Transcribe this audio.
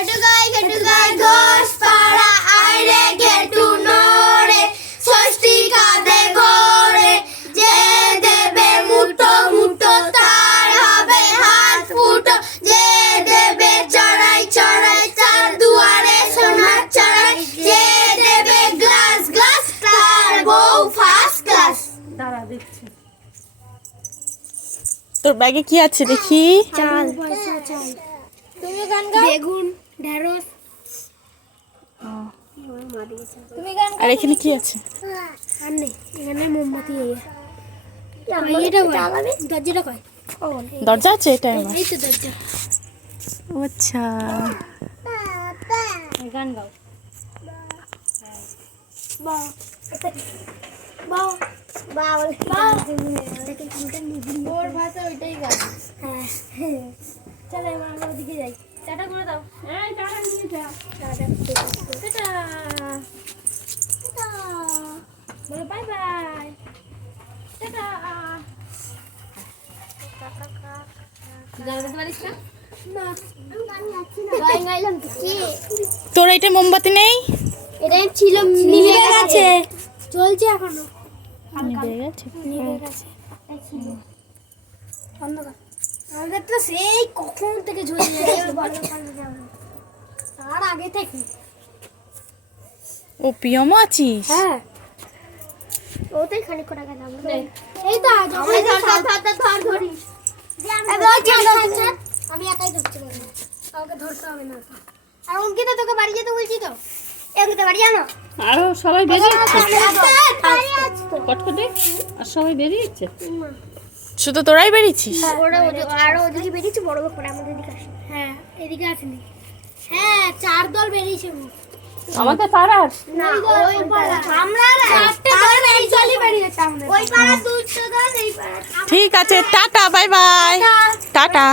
ঘেটুগাই ঘোষ পাড়া আইরে ঘেটু নড়ে ষষ্ঠী কাঁধে গড়ে যে দেবে মুঠো মুঠো তার হবে হাত ফুটো যে দেবে চড়াই চড়াই চার দুয়ারে সোনার চড়াই যে দেবে গ্লাস গ্লাস তার বউ ফার্স্ট ক্লাস। দাঁড়া দেখছি। তোর ব্যাগে কি আছে দেখি? চাল তুমি গান গাও। বেগুন ঢেঁড়স তুমি গান আর এখানে কি আছে? আর নেই এখানে মোমবাতি এটা জ্বালাবে দরজাটা কয় দরজা আছে এটা আমার। এই তো দরজা। ও আচ্ছা, গান গাও। বাও বাও বাও বাও ওর ভাষা ওইটাই গান। হ্যাঁ চলো এবার আমরা ওদিকে যাই। টাটা করে দাও। এই টাটা নিয়ে যা। টাটা টাটা টাটা বলো বাই বাই টাটা। গান গাইতে পারিস না? না আমি গান গাচ্ছি না। গান গাইলাম তো কি? তোর এটা মোমবাতি নেই? এটা ছিল নিভে গেছে চলছে এখনো নিভে গেছে। নিভে গেছে অন্ধকার। আমাদের তো সেই কখন থেকে জ্বলে যাচ্ছে তার আগে থেকে। ও পিয়মও আছিস? হ্যাঁ ওতেই খানিক করে টাকা দাম এই তো যখন ধর ধরিস আমি একাই ধরতে পারবো কাউকে ধরতে হবে না। আর অঙ্কিত তোকে বাড়ি যেতে বলছি তো এমনিতে বাড়ি জানো আরো সবাই বেরিয়েছে কটকটে, আর সবাই বেরিয়েছে। শুধু তোরাই বেরিয়েছিস? আরো ওদিকে বেরিয়েছে বড় লোক করে আমাদের এদিকে আসে। হ্যাঁ এদিকে আসেনি। হ্যাঁ 4 দল বেরিয়েছে। আমাদের পাড়ার না ওই পাড়া আমরা 4টে দল এই দলই বেরিয়েছে আমাদের। ওই পাড়া 2টো দল এই পাড়া। ঠিক আছে, টাটা, বাই বাই, টাটা।